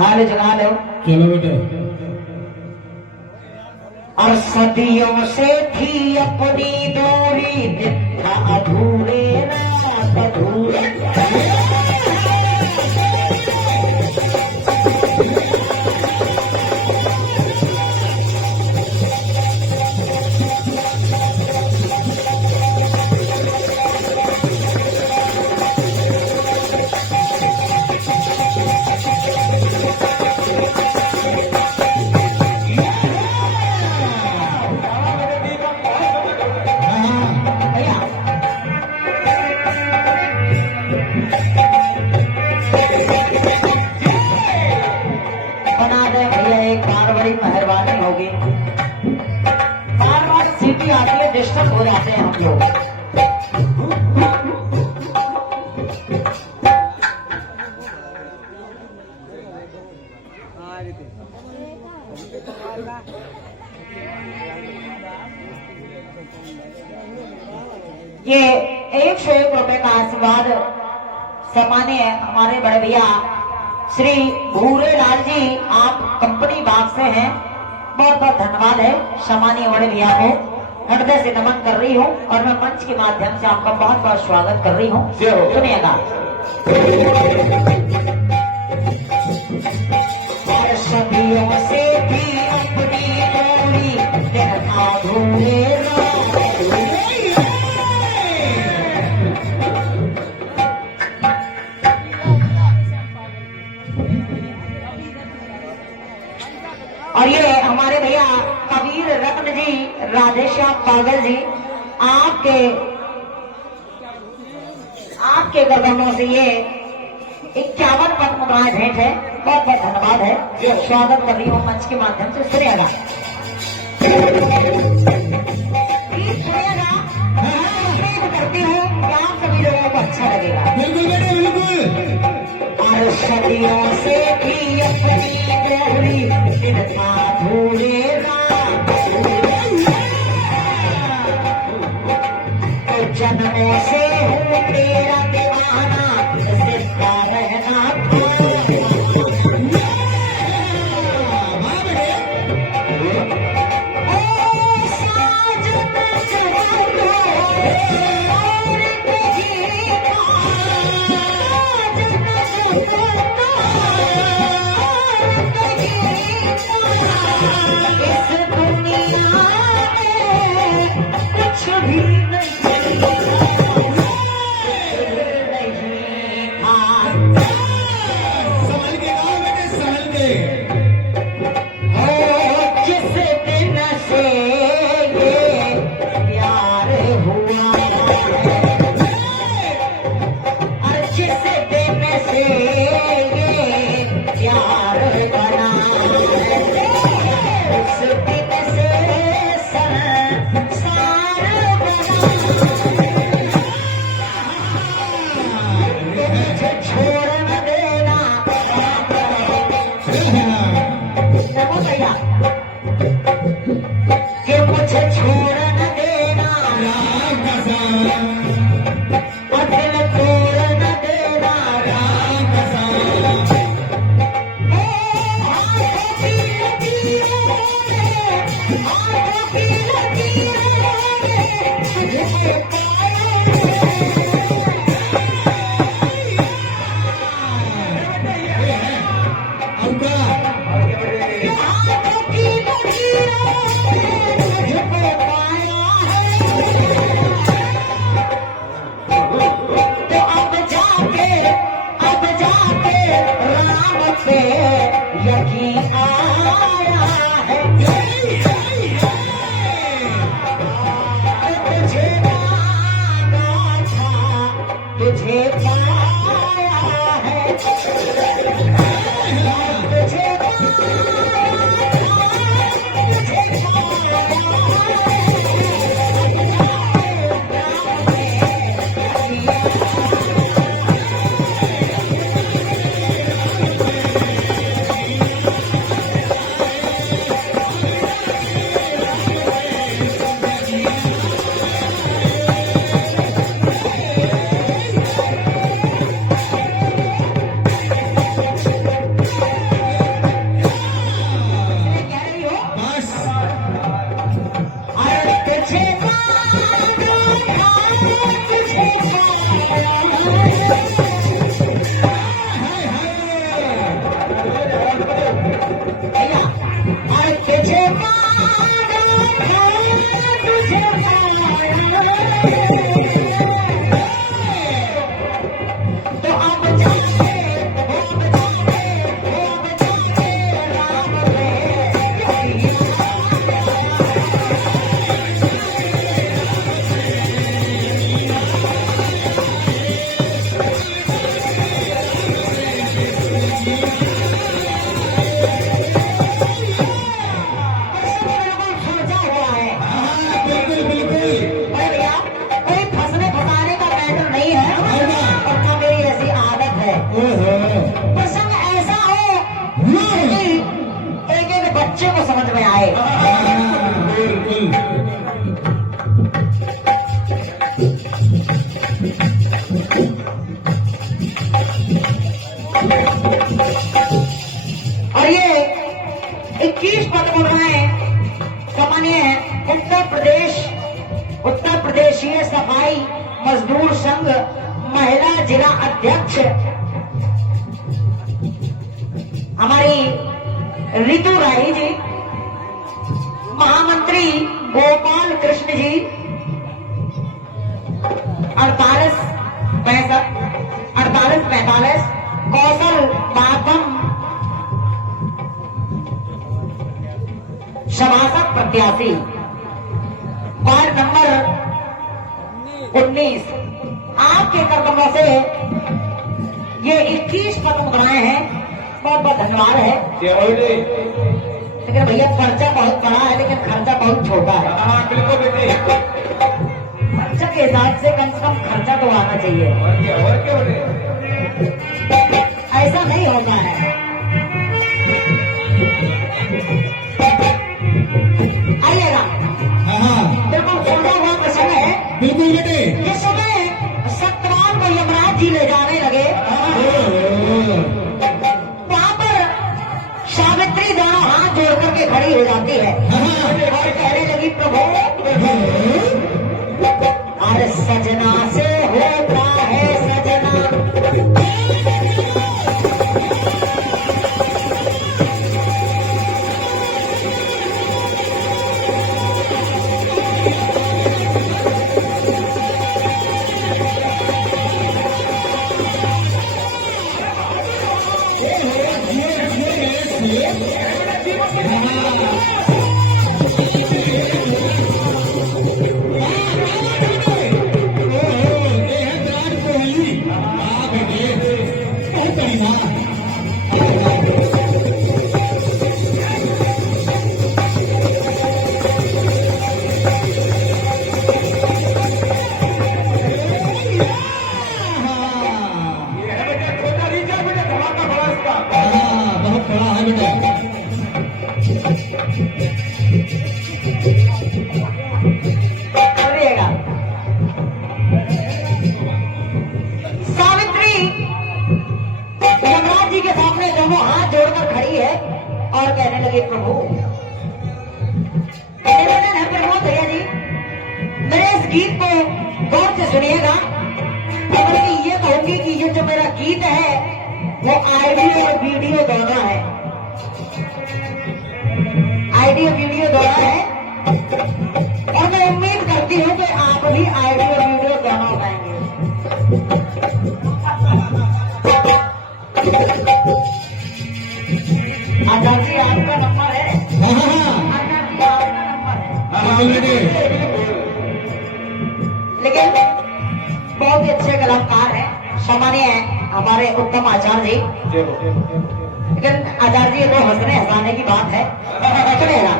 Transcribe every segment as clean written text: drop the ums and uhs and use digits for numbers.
हाल जगा लो। चलो बेटे। और सदियों से थी अपनी दूरी, दिन था अधूरे रात अधूरे। मेहरबानी होगी। बार बार सीटी आती है, डिस्टर्ब हो जाते हैं हम लोग। ये 101 रुपए का आशीर्वाद सम्मान्य हमारे बड़े भैया श्री भूरे लाल जी, आप कंपनी बाग से हैं, बहुत बहुत धन्यवाद है। सम्मानीय बड़े भैया को हृदय से नमन कर रही हूँ और मैं मंच के माध्यम से आपका बहुत बहुत स्वागत कर रही हूँ। सुनिएगा। सदियों से भी अपनी डोरी देखा भूले और ये हमारे भैया कबीर रत्न जी, राधेश्याम पागल जी, आपके कदमों से ये 51 पद मुद्राएं भेंट है। बहुत बहुत धन्यवाद है। स्वागत कर रही हूँ मंच के माध्यम से। सुनिएगा, करती हूँ, आप सभी लोगों को अच्छा लगेगा। बिल्कुल बेटे बिल्कुल। और सदियों से भी अपनी डोरी देखा भूले जन्मों से हूँ तेरा दीवाना, जिंदा रहना आपका भैया अरे तुझे पाया तुझे तो अब जाके राम सोचा हुआ है। बिल्कुल बिल्कुल। अरे भैया कोई फंसने फंसाने का मैटर नहीं है और ना मेरी ऐसी आदत है। ओहो। प्रसंग ऐसा हो कि एक एक बच्चे को समझ में आए। बिल्कुल। और ये 21 पद बोल रहे हैं सामान्य उत्तर प्रदेशीय सफाई मजदूर संघ महिला जिला अध्यक्ष हमारी रितु राही जी, महामंत्री गोपाल कृष्ण जी 48-45 कौशल बातम सभासद प्रत्याशी वार्ड नंबर 19 आपके करकमों से ये 21 पद बनाए हैं। बहुत बहुत धन्यवाद है। लेकिन भैया पर्चा बहुत बड़ा है लेकिन खर्चा बहुत छोटा है। बिल्कुल बेटे। पर्चा के हिसाब से कम खर्चा तो आना चाहिए। और क्या बेटे? ऐसा नहीं होता है। आइएगा हाँ बिल्कुल सोचा हुआ प्रसंग है। बिल्कुल बेटे। जिस समय सत्यवान को यमराज जी ले जाने लगे वहां पर सावित्री दोनों हाथ जोड़ करके खड़ी हो जाती है और कहने लगी प्रभु अरे सजना से होता है सजना करिएगा। सावित्री यमराज जी के सामने दोनों हाथ जोड़कर खड़ी है और कहने लगी प्रभु निवेदन है प्रभु भैया जी मेरे इस गीत को गौर से सुनिएगा। और मैं ये कहूंगी कि ये जो मेरा गीत है वो ऑडियो और वीडियो दोनों है। ऑडियो वीडियो दोनों है और मैं उम्मीद करती हूँ कि आप भी ऑडियो और वीडियो दोनों गाएंगे। आचार्य जी आपका नंबर है। आचार्य जी आपका नंबर है। लेकिन बहुत ही अच्छे कलाकार हैं सामान्य हमारे उत्तम आचार्य जी। लेकिन आचार्य जी को हंसने हंसाने की बात है सुनेगा।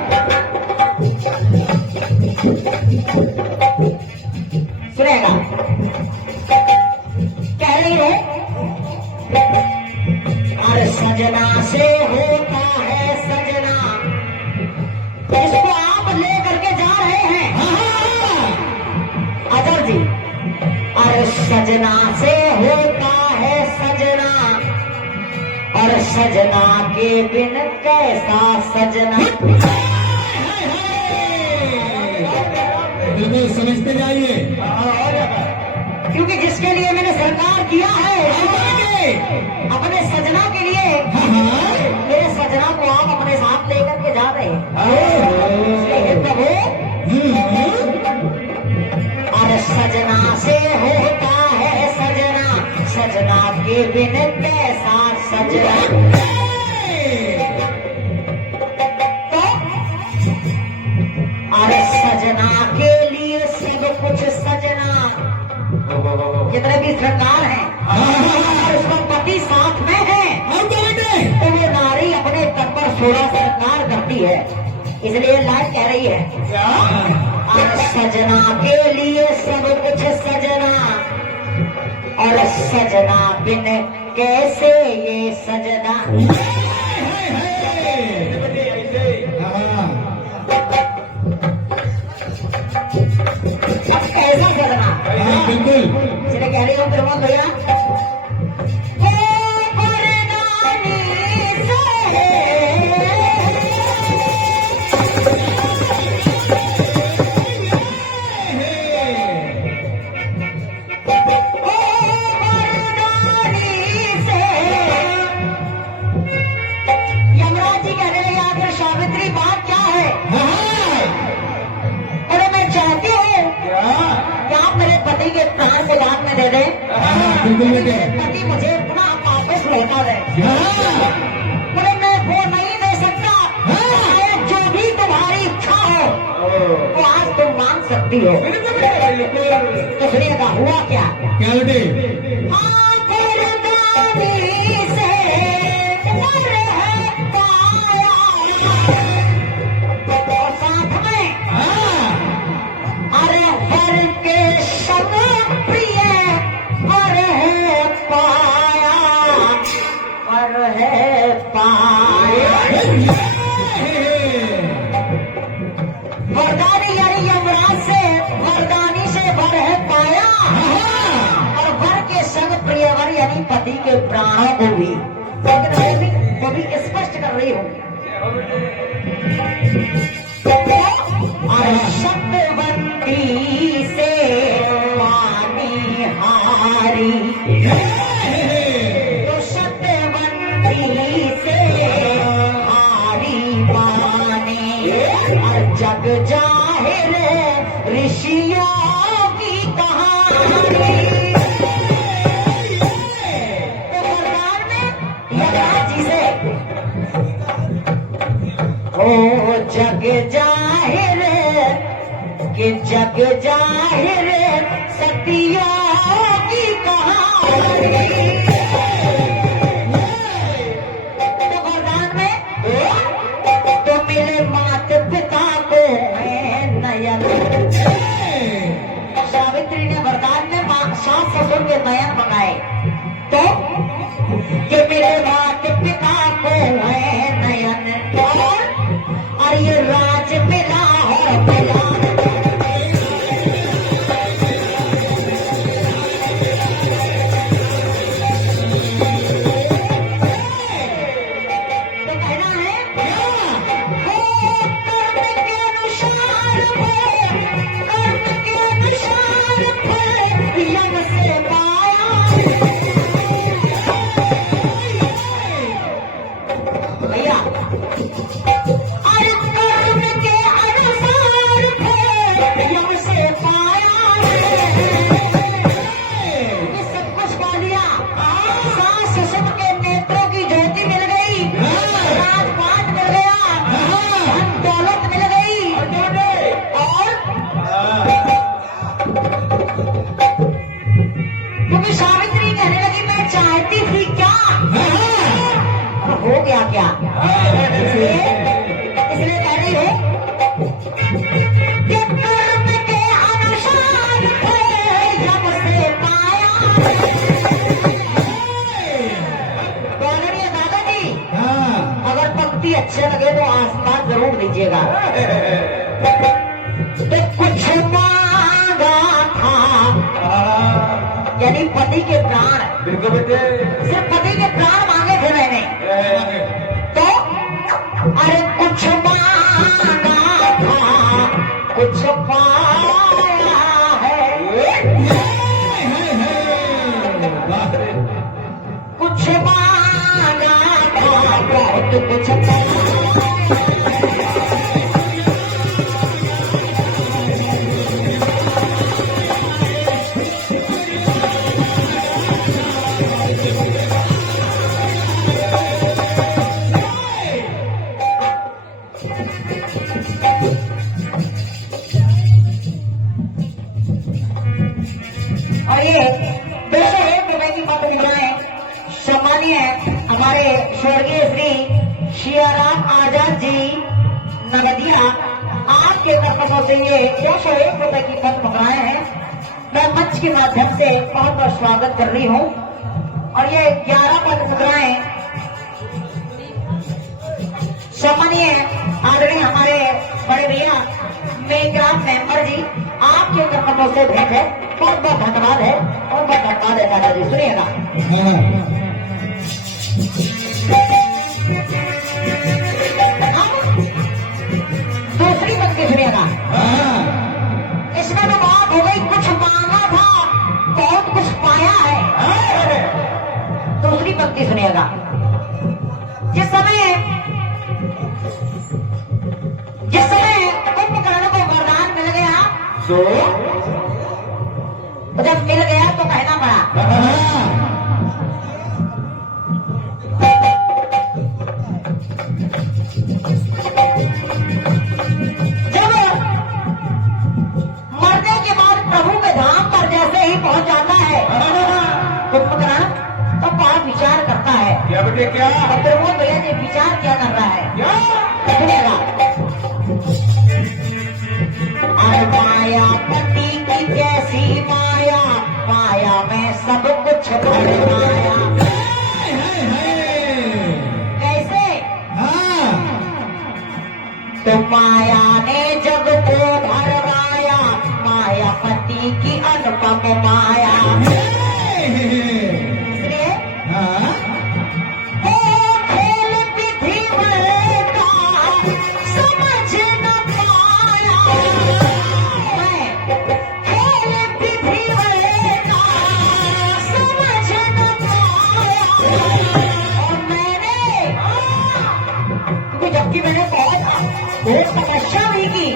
सुनेगा कह रही है अरे सजना से होता है सजना इसको आप ले करके जा रहे हैं आचार्य जी। अरे सजना से होता है सजना और सजना के बिन कैसा सजना। बिल्कुल समझते जाइए क्योंकि जिसके लिए मैंने सरकार किया है अपने सजना के लिए मेरे सजना को आप अपने जितने भी श्रृंगार हैं, और उसका पति साथ में है, और क्या बेटे? तो वो नारी अपने तन पर 16 श्रृंगार करती है। इसलिए लाइन कह रही है, क्या? और सजना के लिए सब कुछ सजना, और सजना बिन कैसे ये सजना। हाँ, अब कैसा सजना? हाँ, बिल्कुल। इसलिए कह रही हूँ प्रमोद भैया, ओ वरदानी से यमराज जी कहने लगे, आखिर सावित्री बात क्या है? हाँ, अरे मैं चाहती हूँ क्या? कि आप मेरे पति के प्राण को दान में दे दें। हाँ, बिल्कुल बेटे। पति मुझे पुनः वापस लौटा दे। हाँ, बोले मैं वो नहीं दे सकता, शायद जो भी तुम्हारी इच्छा हो वो आज तुम मांग सकती हो। तो सुनिएगा हुआ क्या? क्या बेटे? आप वरदानी से वर है पाया, और साथ में हाँ, अरे वर के संग प्रिय वर है पाया, वर है पाया। वरदानी यानी यमराज से वरदानी से वर है पाया, और वर के संग प्रिय वर यानी पति के प्राणों को भी। लेकिन वो भी स्पष्ट कर रही हूँ, और सत्यवती से पानी हारी, तो सत्यवती से हारी पानी, और जग जाहिर ऋषियों की कहानी। तो वरदान में यमराज जी से ओ जग जाहिर कि जग जाहिर सतियों की कहानी। तो वरदान में तो मेरे माता पिता को मैं नयन, सावित्री ने वरदान में सास ससुर के नयन बनाए, तो कि मेरे माता पिता को है नयन, और ये राज मिला और मिला। तो कहना है हो कर्म के अनुसार फल, कर्म के अनुसार फल यम से पाया। भैया अरे कर्म के अनुसार फल यम से पाया, ये सब कुछ पा लिया। सास ससुर के नेत्रों की ज्योति मिल गई, राजपाट मिल गया, धन दौलत मिल गई, और क्योंकि सावित्री कहने लगी मैं चाहती थी क्या, और हो गया क्या। इसलिए कह रही हूँ कि कर्म के अनुसार फल यम से पाया। बोलिए दादाजी, हाँ, अगर पंक्ति अच्छे लगे तो आशीर्वाद जरूर दीजिएगा। तो कुछ मांगा था, यानी पति के प्राण, बिल्कुल बेटे। सिर्फ पति के प्राण मांगे थे मैंने, तो अरे कुछ मांगा था कुछ पाया है, कुछ मांगा था बहुत कुछ पाया। और ये शियाराम आजाद जी नगदिया आपके कर्मों से ये 201 रुपए की पद पकड़ाए हैं। मैं मंच के माध्यम से बहुत बहुत स्वागत कर रही हूँ। और ये 11 पद मुद्राएं सम्मानीय आदरणीय हमारे बड़े भैया मेघराज मेंबर जी आपके कर्मों से भेंट है। बहुत बहुत धन्यवाद है, बहुत बहुत धन्यवाद है दादाजी। सुनिएगा दूसरी पंक्ति सुनिएगा। इसमें तो बात हो गई कुछ मांगा था बहुत कुछ पाया है। दूसरी पंक्ति सुनिएगा। जिस समय कुंभकर्ण को वरदान मिल गया तो जब मिल गया तो कहना पड़ा जब मरने के बाद प्रभु के धाम पर जैसे ही पहुंच जाता है कुंभकर्ण तो बहुत विचार करता है। क्या बेटे क्या? प्रभु भैया जी विचार क्या कर रहा है? सुनिएगा। माया पति की कैसी माया, माया में सब कुछ भरमाया। कैसे? तो माया ने जग को भरमाया, माया पति की अनुपम माया। इसलिए खेल विधि का समझ न पाया। खेल विधि का समझ न पाया। और मैंने जबकि मैंने बहुत तपस्या भी की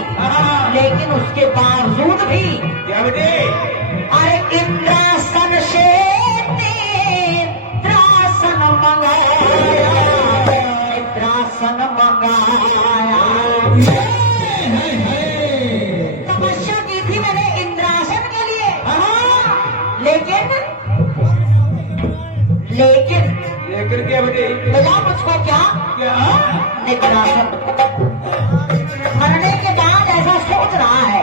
लेकिन उसके बावजूद भी क्या बेटे? अरे इंद्रासन से इंद्रासन मंगाया, इंद्रासन मंगाया। तपस्या की थी मैंने इंद्रासन के लिए लेकिन क्या बेटे? मिला मुझको क्या? इंद्रासन। मरने के बाद ऐसा सोच रहा है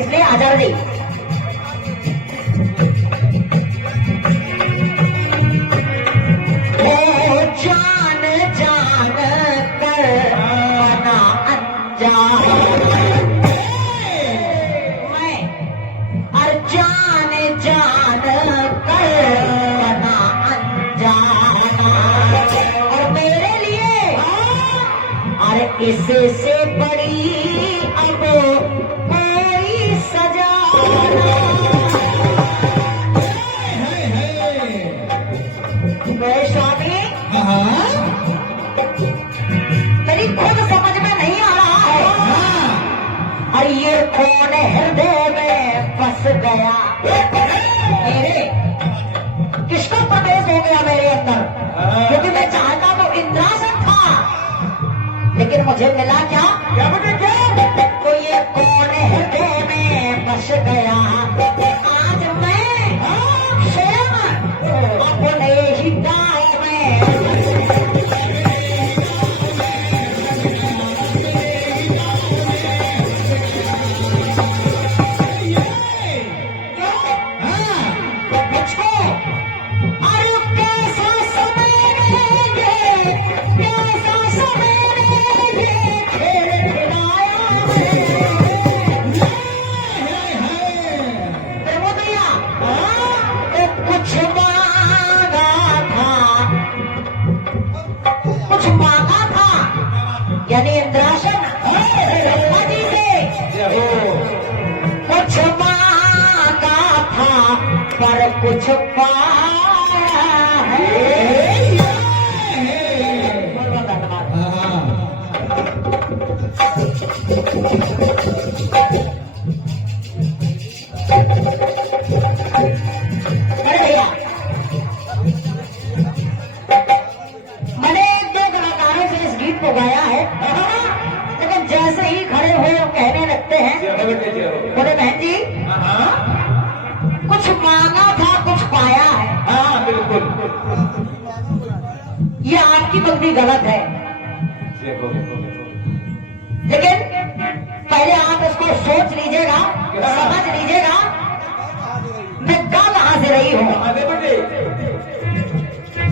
इसलिए आजादी। जान जान कर बना अनजान। मैं और जान जान कर बना अनजान। और मेरे लिए अरे इससे बड़ी अब कोई सजा मेरे स्वामी मेरी खुद समझ में नहीं आ रहा है। और ये कौन हृदय में बस गया? मेरे किसका प्रवेश हो गया मेरे अंदर? क्योंकि मैं चाहता तो इंद्रासन था लेकिन मुझे मिला क्या? क्या बेटे क्या? तो ये कौन हृदय में बस गया? आज मैं स्वयं अपने ही गाँव में मुझको अरे कैसा समय रहेंगे, कैसा समय रहेंगे, खेल खिलाया प्रभु भैया। तो कुछ मांगा था यानी इंद्रासन ब्रह्मा जी से कुछ मांगा था पर कुछ पाया है। बहुत धन्यवाद। अरे भैया मैंने एक दो कलाकारों से इस गीत को गाया है लेकिन जैसे ही खड़े हो कहने लगते हैं बोले बहन जी कुछ मांगा था कुछ पाया है। हाँ बिल्कुल। ये आपकी पत्नी गलत है, देखो लेकिन पहले आप इसको सोच लीजिएगा, समझ लीजिएगा मैं गा कहां से रही हूं, आगे बेटे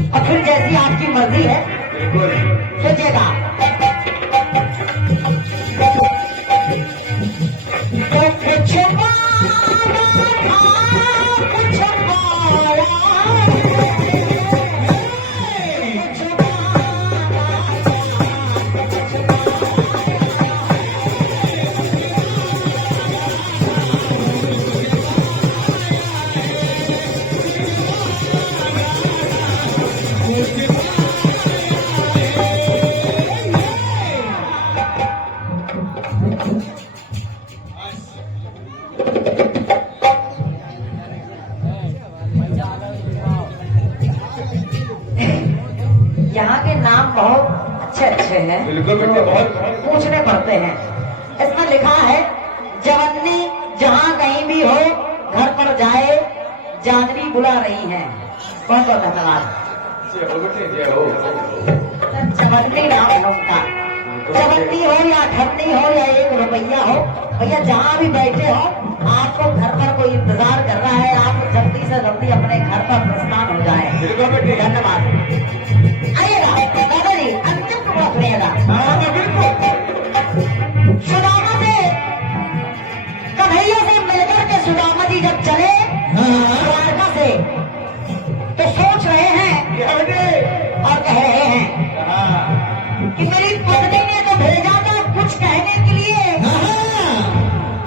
और फिर जैसी आपकी मर्जी है बिल्कुल सोचिएगा। कुछ पाया था, कुछ पाया, यहाँ के नाम बहुत अच्छे अच्छे हैं, बिल्कुल बेटे बहुत पूछने पड़ते हैं। इसमें लिखा है जवन्नी जहाँ कहीं भी हो घर पर जाए जानवी बुला रही है। कौन कौन धन्यवाद। जय हो बेटे जय हो जवन्नी नाम है उनका, जवन्नी हो या ठन्नी हो या 1 रुपया हो, भैया जहाँ भी बैठे हो आपको घर पर कोई इंतजार कर रहा है, आप जल्दी से जल्दी अपने घर पर प्रस्थान हो जाए। बिल्कुल बेटे धन्यवाद। आइएगा दादा जी, अंतिम प्रभाव सुनिएगा। हाँ बिल्कुल सुदामा से कन्हैया से मिलकर के सुदामा जी जब चले द्वारका से तो सोच रहे हैं क्या बेटे और कह रहे हैं हाँ कि मेरी पत्नी ने तो भेजा था कुछ कहने के लिए,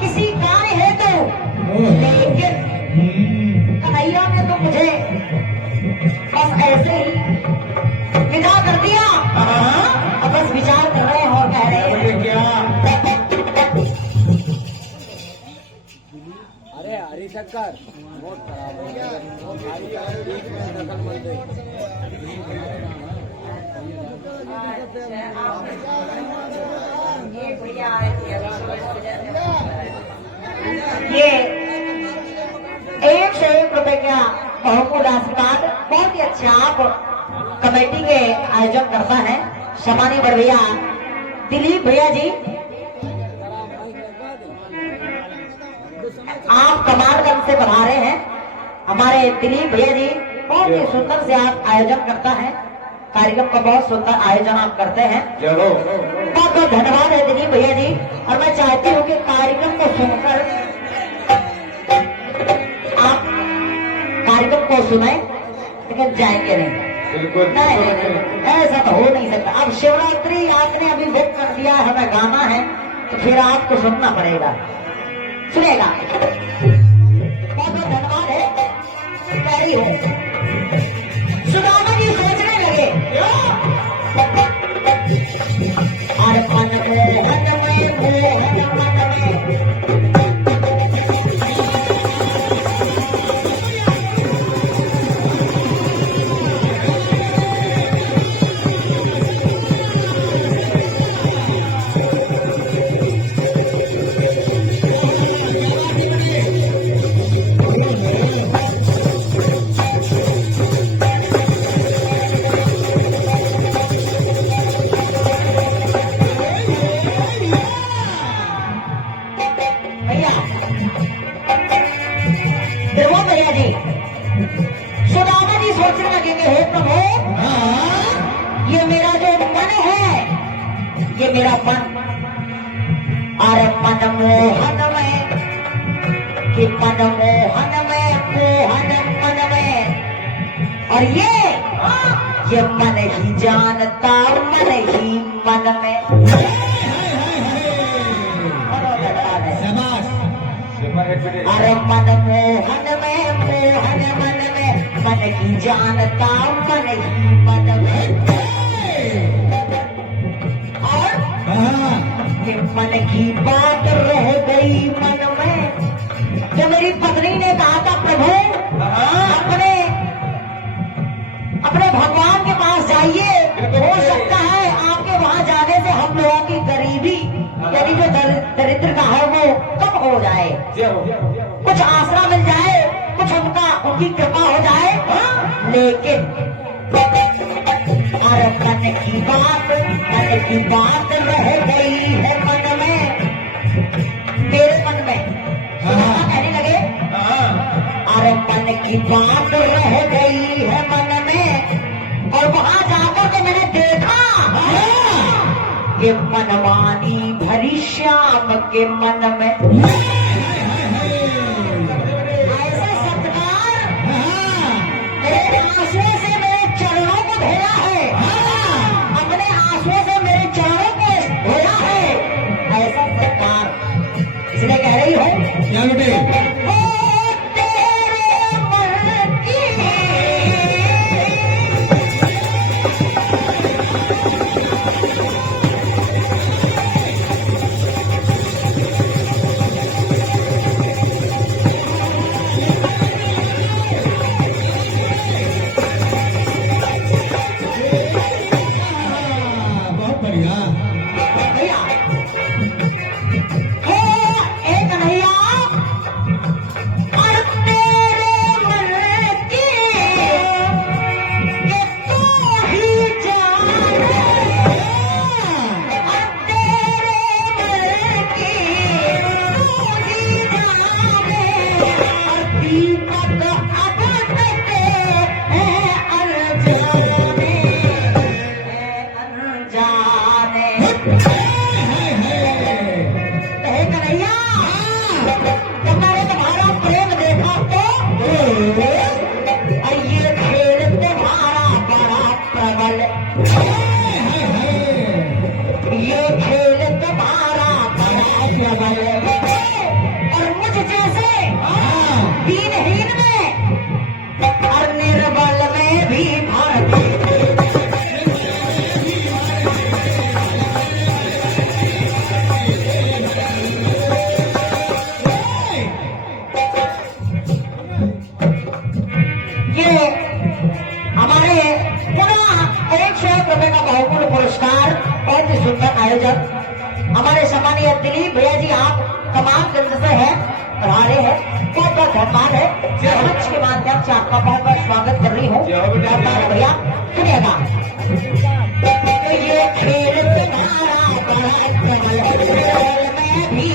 किसी कार्य है तो, लेकिन कन्हैया ने तो मुझे बस ऐसे ही विदा कर दिया। हाँ अब बस विचार कर रहे हैं और कह रहे हैं बेटे क्या अरे हरी शक्कर बहुत खराब हो गया, बीच में दखल मत दे। ये 1 से 1 रुपए का बहुमूल्य आशीर्वाद बहुत ही अच्छे आप कमेटी के आयोजन करता है सम्मानीय बड़ भैया दिलीप भैया जी, आप कमालगंज से पधारे हैं। हमारे दिलीप भैया जी बहुत ही सुंदर से आप आयोजन करता है, कार्यक्रम का बहुत सुंदर आयोजन आप करते हैं। जय हो बहुत बहुत धन्यवाद है दिलीप भैया जी। और मैं चाहती हूँ कि कार्यक्रम को सुनकर आप कार्यक्रम को सुने, लेकिन जाएंगे नहीं। बिल्कुल नहीं नहीं नहीं, ऐसा तो हो नहीं सकता। अब शिवरात्रि आपने अभी बुक कर दिया है, हमें गाना है तो फिर आपको सुनना पड़ेगा, सुनेगा। बहुत बहुत धन्यवाद है, तैयारी हो। सुदामा जी सोचने लगे और मन भैया देखो भैया जी, सुदामा जी सोचने लगे कि हे प्रभु, ये मेरा जो मन है, ये मेरा मन, अरे मनमोहन में कि मनमोहन में मोहन मन में, और ये मन ही जानता मन ही मन में। अरे मनमोहन में मोहन मन में, मन की जानता मन ही मन में, और ये मन की बात रह गई मन में। जो मेरी पत्नी ने कहा था प्रभु अपने अपने भगवान के पास जाइए, हो सकता है आपके वहां जाने से हम लोगों की गरीबी यानी जो दरिद्र का है वो कम हो जाए, जय हो कुछ आसरा मिल जाए, कुछ उनकी कृपा हो जाए। लेकिन और मन की बात रह गई है मन में, मेरे मन में। सुनाना कहने लगे अरे मन की बात रह गई है मन में, और वहां जाकर के मैंने देखा कि मनमानी भरी श्याम के मन में। ऐसे सत्कार मेरे आंसुओं से मेरे चरणों को धोया है, अपने आंसुओं से मेरे चरणों को धोया है, ऐसा सत्कार। इसलिए कह रही हूँ क्या बेटे? और मुझ जैसे दीनहीन में और निर्बल में भी भर ये हमारे पुनः 101 रुपए का बहुमूल्य पुरस्कार बहुत ही सुंदर आयोजन हमारे सम्मानीय दिलीप भैया जी, आप तमाम केंद्र से हैं, पधारे हैं, बहुत बहुत धन्यवाद है। मंच के माध्यम से आपका बहुत बहुत स्वागत कर रही हूँ भैया। सुनिएगा ये खेल मैं भी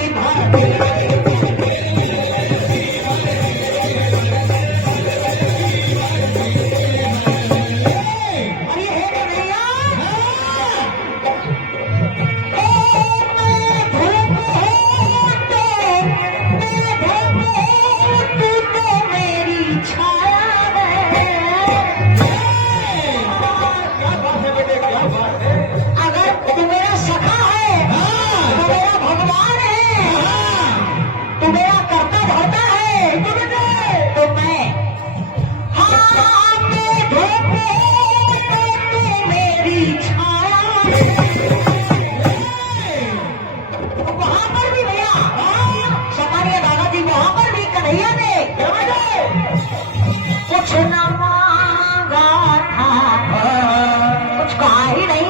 कुछ न मांगा था, कुछ कहा ही नहीं,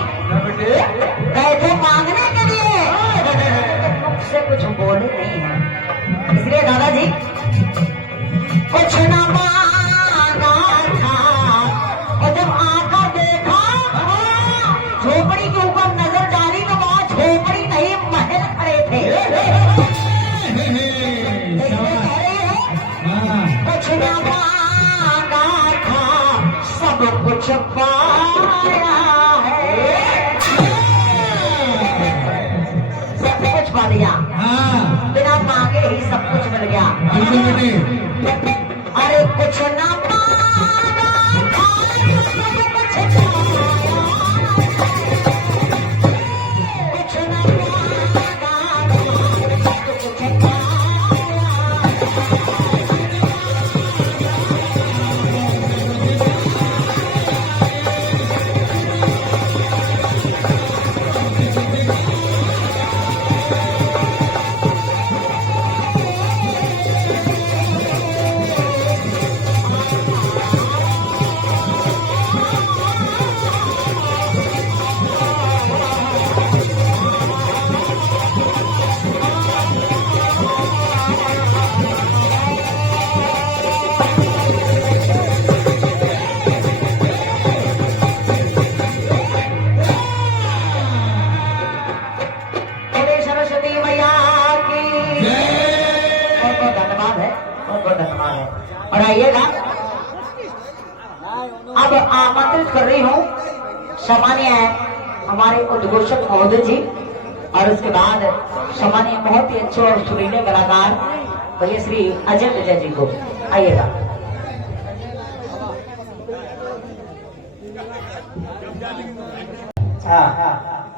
गए थे मांगने के लिए, मुझसे कुछ बोले नहीं है। इसलिए दादाजी कुछ न मांगा था, और जब आकर देखा झोपड़ी के ऊपर नजर डाली तो वहां झोपड़ी नहीं महल खड़े थे। कुछ न मांगा था, सब कुछ पाया है, सब कुछ पा लिया, बिना मांगे ही सब कुछ मिल गया। अरे कुछ न मांगा था, सब कुछ पाया, कुछ न मांगा था, सब कुछ पाया। सामान्य हमारे उद्घोषक महोदय जी और उसके बाद सामान्य बहुत ही अच्छे और सुरीले कलाकार भैया श्री अजय विजय जी को आइएगा।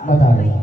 बता रहे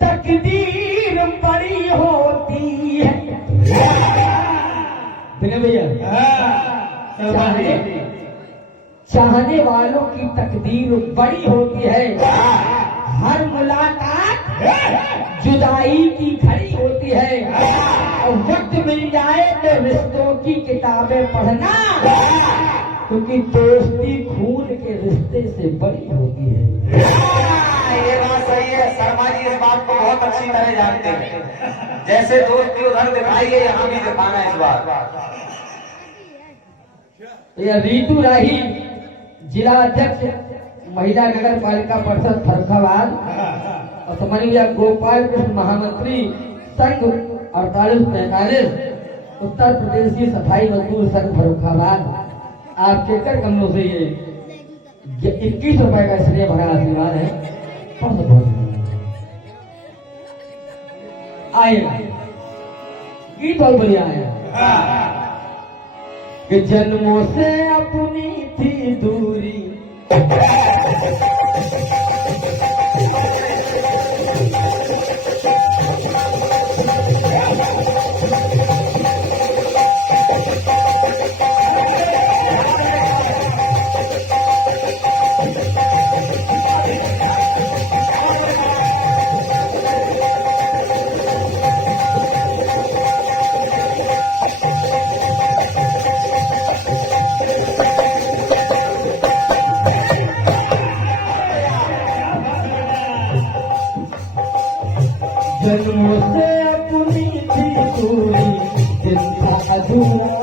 तकदीर बड़ी होती है भैया। चाहने वालों की तकदीर बड़ी होती है। हर मुलाकात जुदाई की घड़ी होती है। और वक्त मिल जाए तो रिश्तों की किताबें पढ़ना, क्योंकि दोस्ती खून के रिश्ते से बड़ी होती है। ये बात सही है। शर्मा जी इस बात को बहुत अच्छी तरह जानते हैं। जैसे दोस्ती उधर दिखाई है, यहाँ भी दिखाना है इस बार। यह रीतू राही, जिला अध्यक्ष महिला नगर पालिका परिषद फर्रुखाबाद, और समन्वय गोपाल कृष्ण महामंत्री संघ 4845 उत्तर प्रदेश की सफाई मजदूर संघ फर्रुखाबाद। आपके कर कमरों से ये 21 रुपए का स्नेह भरा आशीर्वाद है। बहुत बहुत आएगा गीत बहुत बढ़िया आया कि जन्मों से अपनी थी दूरी, जन्मों से अपनी थी दूरी, जिनका अधूरा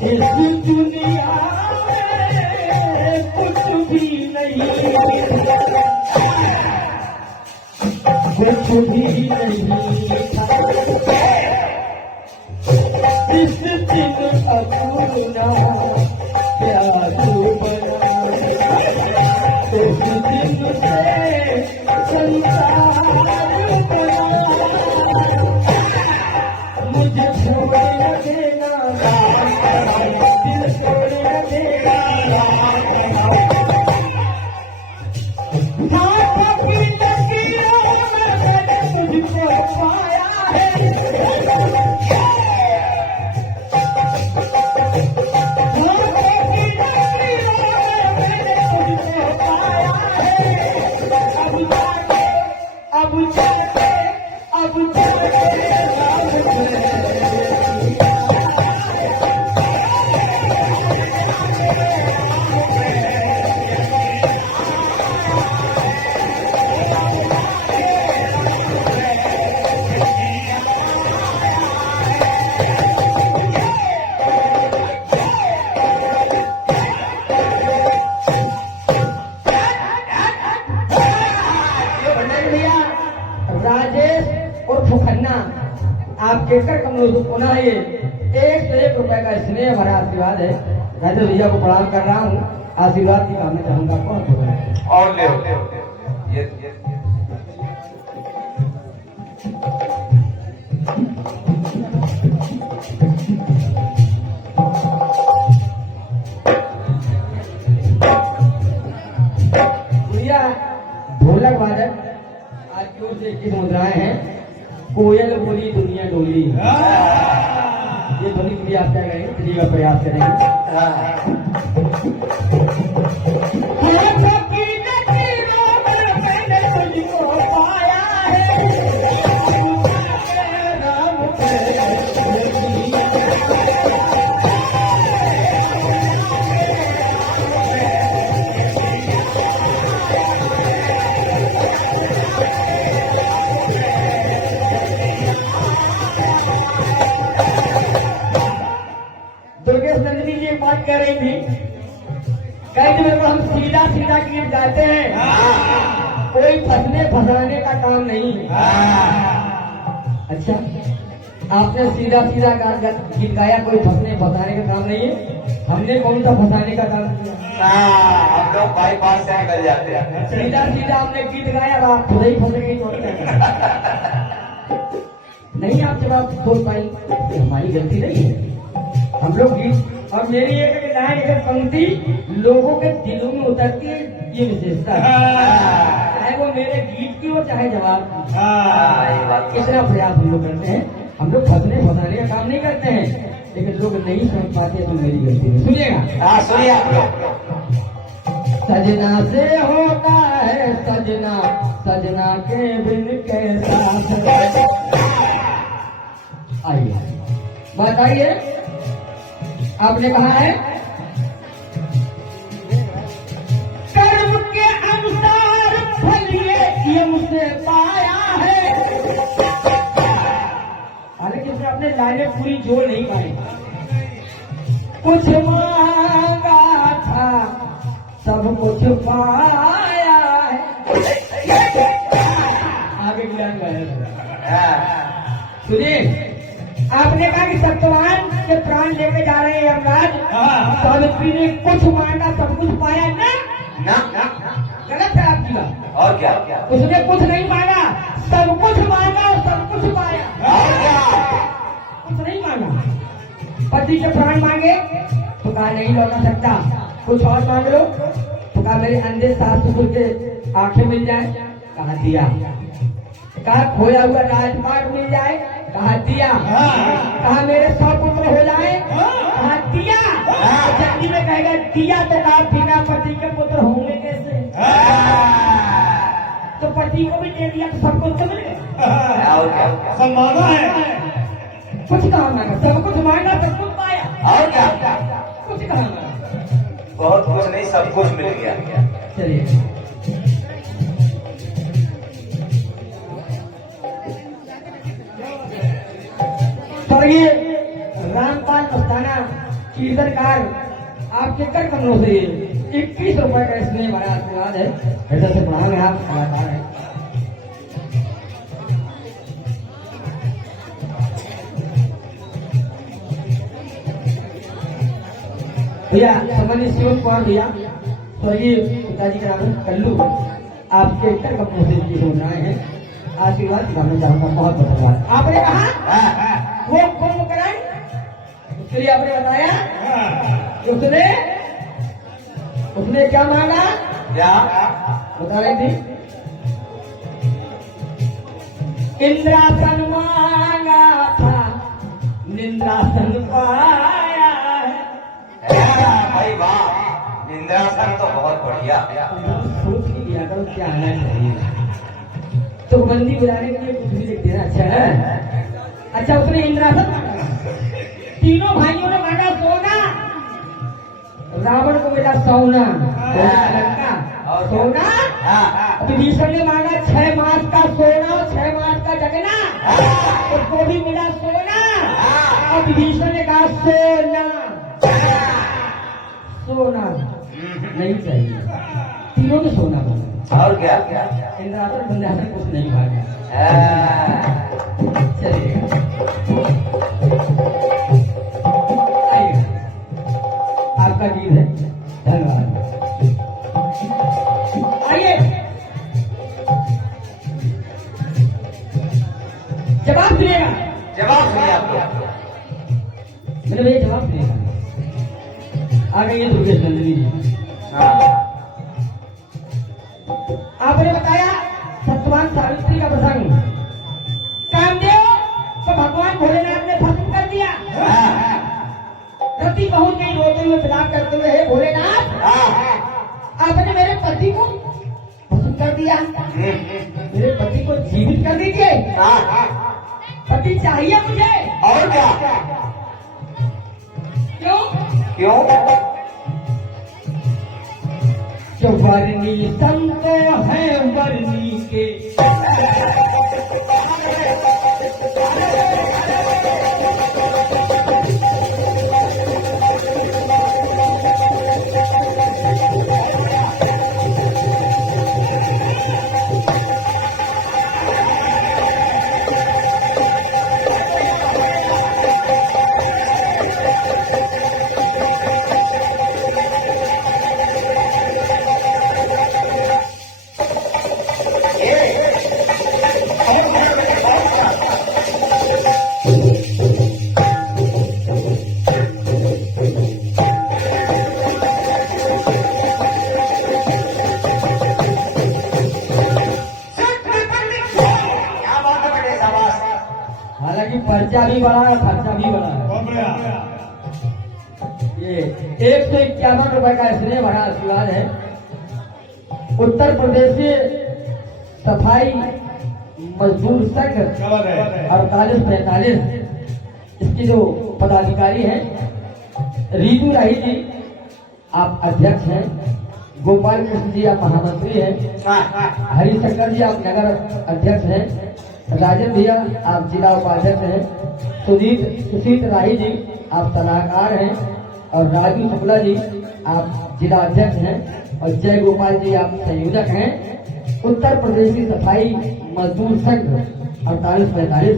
इस दुनिया में कुछ भी नहीं, कुछ भी नहीं था। इस दिन अपना प्यार बना, इस दिन से संसार बना। मुझे छोड़ देना, दिल छोड़ देना। अपनी तस्वीरों में मैंने मुझको पाया है। अब चलते भैया राजेश और फुखन्ना आपके कर कमलों से पुनः ये 1 रुपए का स्नेह भरा आशीर्वाद है। राजेश भैया को प्रणाम कर रहा हूँ, आशीर्वाद की कामना चाहूंगा। बहुत बहुत और ले ये भैया ढोलक वादक आज की ओर से 21 मुद्राएं हैं। कोयल बोली दुनिया डोली, ये ध्वनि के लिए आप क्या करेंगे, किसी का प्रयास करेंगे। दुर्गेश नंदिनी जी एक बात कह रही थी, कहीं मेरे को हम सीधा सीधा गीत गाते हैं, कोई फंसने फंसाने का काम नहीं है। अच्छा, आपने सीधा सीधा गीत गाया, कोई फंसने फंसाने का काम नहीं है। हमने कौन सा फंसाने का काम किया? हम लोग बाईपास से निकल जाते हैं। सीधा सीधा हमने गीत गाया, आप खुद ही फंस गई। नहीं, आप जवाब सोच पाई, ये हमारी गलती नहीं है। हम लोग गीत, और मेरी एक लाइन एक पंक्ति लोगों के दिलों में उतरती है, ये विशेषता है। चाहे वो मेरे गीत की हो चाहे जवाब की, इतना प्रयास हम लोग करते हैं। हम लोग फंसने फंसाने का काम नहीं करते हैं, लेकिन लोग नहीं समझ पाते तो मेरी गलती है। सुनिएगा, सुनिए आप लोग। सजना से होता है सजना, सजना के बिन कैसा। आइए बताइए, आपने कहा है कर्म के अनुसार फल ये मुझसे पाया है। हालांकि उसने अपने लाइनें पूरी जोड़ नहीं पाई। कुछ मांगा था सब कुछ पाया है। आगे ज्ञान गाया। सुनिए, आपने कहा कि सत्यवान के प्राण लेके जा रहे हैं यमराज, सावित्री ने कुछ मांगा सब कुछ पाया ना? गलत है आपकी बात। और क्या? उसने कुछ नहीं मांगा, सब कुछ मांगा और सब कुछ पाया। कुछ नहीं मांगा। पति के प्राण मांगे तो कहा नहीं लौटा सकता, कुछ और मांग लो तो कहा मेरे अंधे सास ससुर के आंखें मिल जाए, कहा दिया। कहा खोया हुआ राजपाट मिल जाए, कहा दिया। कहा मेरे 100 पुत्र हो जाए, कहा दिया। जल्दी में कहेगा दिया तो कहा बिना पति के पुत्र होंगे कैसे? तो पति को भी दे दिया तो सब कुछ मिल गया। सब मांगा है, कुछ कहा मांगा, सब कुछ मांगा सब कुछ पाया। और क्या? कुछ कहा मांगा, बहुत कुछ नहीं, सब कुछ मिल गया। चलिए स्वर्गीय रामपाल मस्ताना कीर्तनकार आपके कर कमरों से 21 रुपए का स्नेह बड़ा आशीर्वाद है। ऐसा से प्रणाम है, आप कलाकार हैं। भैया सामान्य शिव कुमार भैया स्वर्गीय पिताजी का नाम है कल्लू, आपके कर कमरों से 21 मुद्राएं हैं, आशीर्वाद दिखाना चाहूंगा। बहुत बहुत धन्यवाद। आपने कहा वो कुंभकर्ण, उसके लिए आपने बताया उसने क्या मांगा? क्या बता रही थी? इंद्रासन मांगा था, निंद्रासन पाया है। भाई वाह, इंद्रासन तो बहुत बढ़िया। सोच ही लिया था क्या आना चाहिए, तो बंदी बुलाने के लिए कुछ भी लिख देना। अच्छा है। अच्छा, उसने इंद्रासन मांगा, तीनों भाइयों ने मांगा सोना, रावण को मिला सोना, लंका और सोना। विभीषण ने मांगा 6 मास का सोना और 6 मास का जगना, उसको भी मिला सोना। और विभीषण ने कहा सोना, सोना नहीं चाहिए, तीनों ने सोना मांगा। और क्या इंद्रासन बंध्यासन कुछ नहीं भागा। चलिए आइए, आपका गीत है, धन्यवाद। आइए, जवाब सुनिएगा, जवाब सुनिए आपको। मेरे भैया जवाब सुनिएगा। आ गई है दुर्गेश नंदिनी जी। हाँ। आपने बताया सत्यवान सावित्री का प्रसंग। कामदेव तो भगवान भोलेनाथ ने भस्म कर दिया। रति पहुंच गई रोते हुए विलाप करते हुए, हे भोलेनाथ आपने मेरे पति को भस्म कर दिया, मेरे पति को जीवित कर दीजिए, पति चाहिए मुझे। और क्या क्यों? क्यों? जो वर्णी संत है वर्णी के, हालांकि पर्चा भी बड़ा है, खर्चा भी बड़ा है। ये 151 रुपए का इसलिए बड़ा आशीर्वाद है। उत्तर प्रदेश से सफाई मजदूर संघ 48-45 इसकी जो पदाधिकारी हैं, रीतू राही जी आप अध्यक्ष हैं, गोपाल कृष्ण जी आप महामंत्री हैं, हरिशंकर जी आप नगर अध्यक्ष हैं, राजन भैया आप जिला उपाध्यक्ष हैं, सुशीत राही जी आप सलाहकार हैं, और राजू शुक्ला जी आप जिला अध्यक्ष हैं, और जय गोपाल जी आप संयोजक हैं। उत्तर प्रदेश की सफाई मजदूर संघ 48-45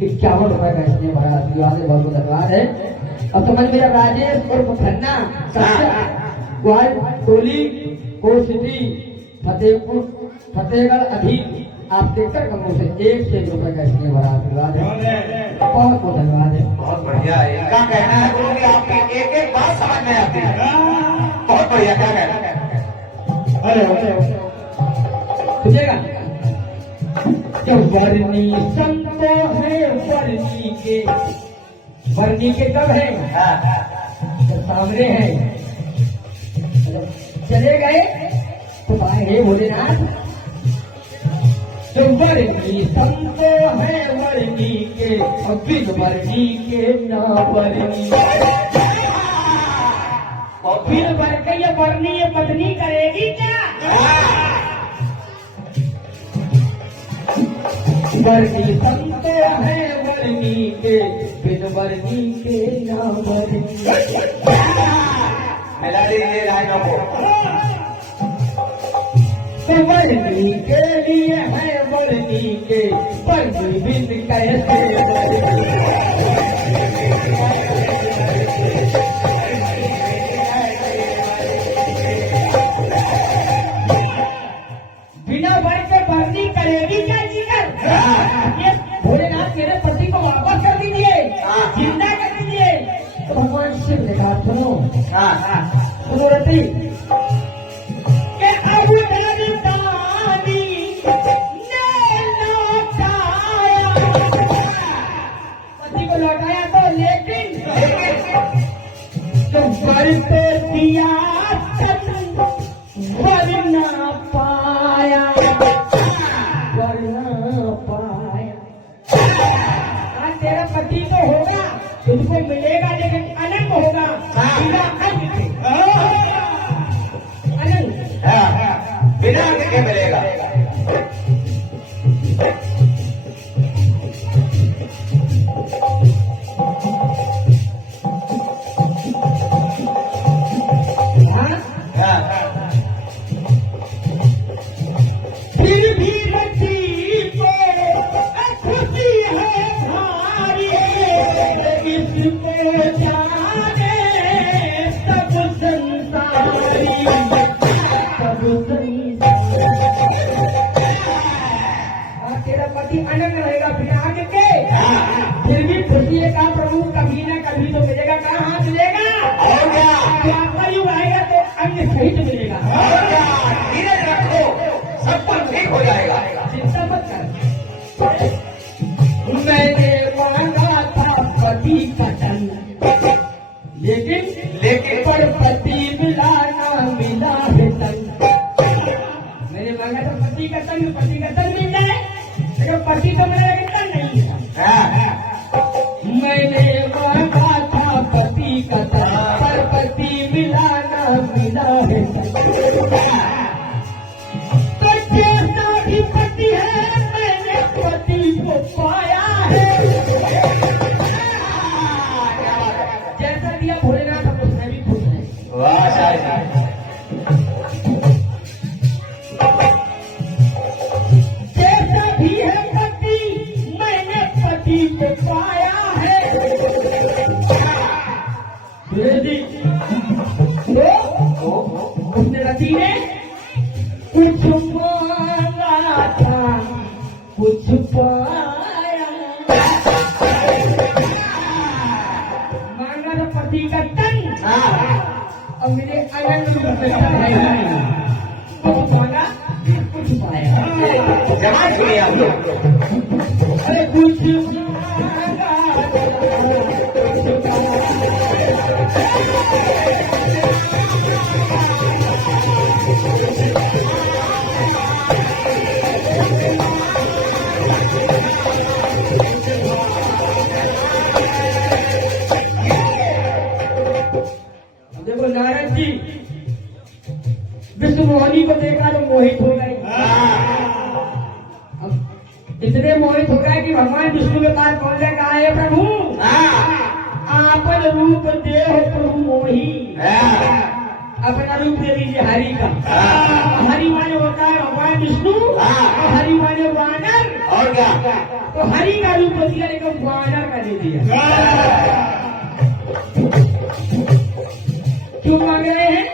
51 रुपए का इसलिए बड़ा आशीर्वाद है, बहुत बहुत धन्यवाद है। और समझ में राजेश और खन्ना ग्वाल टोली को सिटी फतेहगढ़ अधीन आप सेक्टर कमरों से 1 रुपए का इसलिए बड़ा आशीर्वाद है, बहुत बहुत धन्यवाद है। बहुत बढ़िया है। इनका कहना है गुरु कि आपकी एक एक बात समझ में आती है। बहुत बढ़िया। क्या कहना है? सुनिएगा, जब वर्णी संत है वर्णी के, वर्णी के कब है? जब सामने है, चले गए तो आए भोलेनाथ। जो वर्णी संत है वर्णी के, और बिन वर्णी के न वर्णी। फिर वर के ये वर्णी ये पत्नी करेगी क्या? वर्णी संत है वर्णी के, बिन वर्णी के न वर्णी। मिला लीजिए लाइनों को। वर्णी के लिए है वर्णी के, वर्णी बिन कैसे बिना वर के वर्णी करेगी क्या जीकर? ये भोलेनाथ मेरे पति को वापस कर दीजिए, जिंदा कर दीजिए। तो भगवान शिव ने कहा सुनो रति, के अब नरतानी ने लौटाया, पति को लौटाया तो, लेकिन तो वर तो दिया वर न पाया, वर न पाया। आज तेरा पति तो होगा, तुझको मिलेगा, लेकिन अनंत होगा, बिना अंत के। अनंत बिना अंत के मिलेगा। तेरा पति अनंग रहेगा बिना आग के, फिर भी खुशी का प्रभु कभी ना कभी तो मिलेगा। कहाँ मिलेगा? और क्या? आपका युग आएगा तो अन्य सहित मिलेगा। और क्या? धीरज रखो, सब कुछ ठीक हो जाएगा। चिंता मत कर। मैंने मांगा था पति का तन, लेकिन पर पति मिला ना मिला है तन। मैंने मांगा था पति का तन मिल जाए, लेकिन पति तो मिला लेकिन तन नहीं है। मैंने मांगा था पति का तन, पर पति मिला ना मिला है तन। तो जैसा भी पति है मैंने पति को पाया है। जैसा दिया भोलेनाथ हम उसमें भी खुश हैं। वाह शायद जैसा भी है पति मैंने पति को पाया है। जी तो उसने रति ने कुछ मांगा था कुछ पाया। मांगा था पति का तन और मेरे अनंत रूप में है। कुछ मांगा कुछ पाया। जवान सुनिए आप लोग। अरे कुछ मांगा कुछ देखो नारद जी विष्णु मोहिनी को देखा तो मोहित हो गए। अब इतने मोहित हो गए कि भगवान विष्णु के पास पहुंच गए। कहा है प्रभु आपन रूप देह प्रभु मोही, अपना रूप दे दीजिए हरि का। हरि माने होता है भगवान विष्णु और हरि माने वानर। और क्या? तो हरि का रूप दिया लेकिन वानर का दे दिया। क्यों मांग रहे हैं?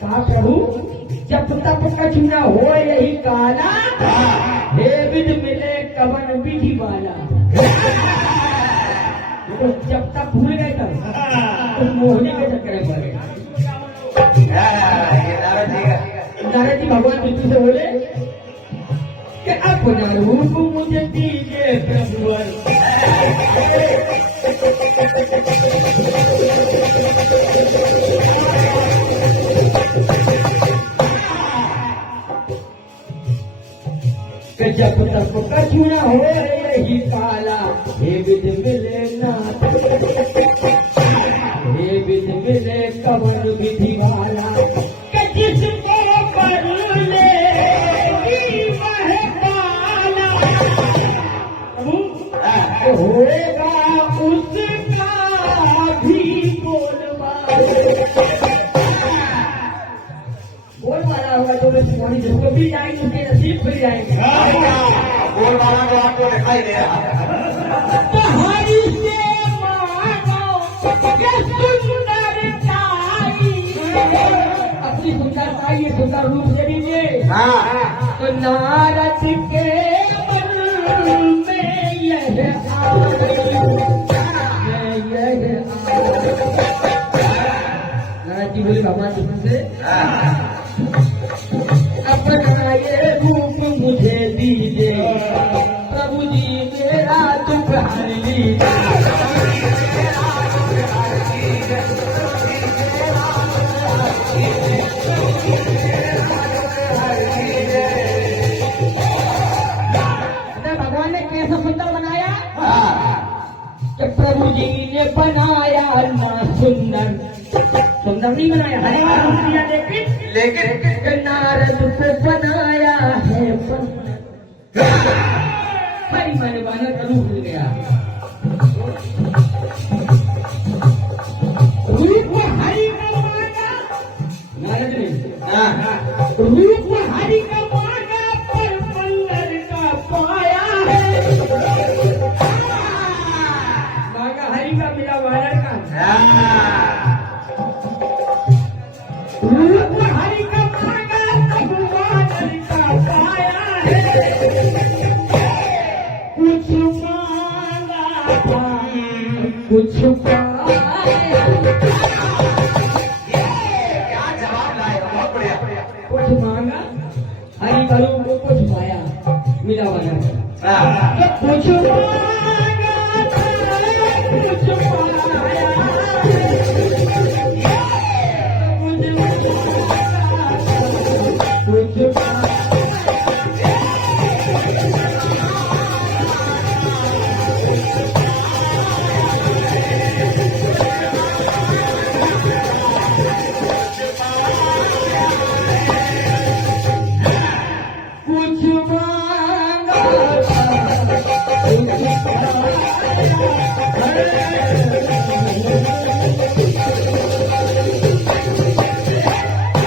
कहा प्रभु जब तप कछुना हो यही काला, हे विध मिले कवन विधि वाला। तो जब तक भूल गए तब तो मोहनी के चक्कर में पड़ गए। ये नारद जी का नारद जी भगवान विष्णु से बोले कि अपना रूप मुझे दीजिए प्रभुवर। कि जब तक कछु न हो यही पाला, हे विध मिले नाथ, हे विध मिले कवन विधि वाला। कि जिसको कर ले वह पाला, होएगा उसका भी बोलबाला होगा तो जिसको भी जाएंगे उसके नसीब खुल जाएंगे। बोलबाला तो आपको दिखाई दे रहा है। तो हरि से मांगो ये सुंदरताई, अपनी सुंदरताई ये सुंदर रूप दे दीजिए। तो नारद के मन में यह नारद जी बोले भगवान कृष्ण से अपना ये रूप मुझे दीजिए, प्रभु जी मेरा दुख हर लीजिए। भगवान ने कैसा सुंदर बनाया कि प्रभु जी ने बनाया ना सुंदर, सुंदर नहीं बनाया हरे वाला, लेकिन नारद को बनाया है हरी माने वाला का रूप मिल गया। रूप हरि का मांगा नारद ने, रूप हरि का मांगा पर पल्लर का पाया है। मांगा हरि का मिला वानर का। रूप हरि का मांगा तब वानर का पाया है। मिला वाला हाँ। कुछ